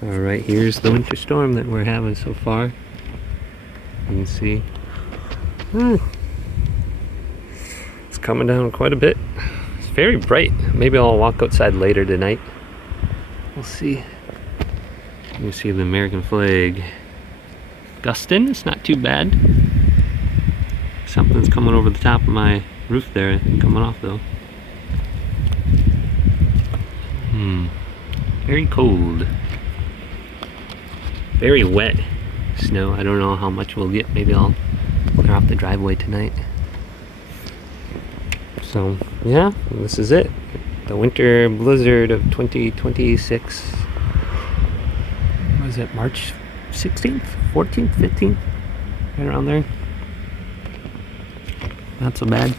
Alright, here's the winter storm that we're having so far. You can see. It's coming down quite a bit. It's very bright. Maybe I'll walk outside later tonight. We'll see. You can see the American flag. Gustin, it's not too bad. Something's coming over the top of my roof there, coming off though. Very cold. Very wet snow. I don't know how much we'll get. Maybe I'll clear off the driveway tonight. So, yeah, this is it. The winter blizzard of 2026. Was it March 16th, 14th, 15th? Right around there. Not so bad.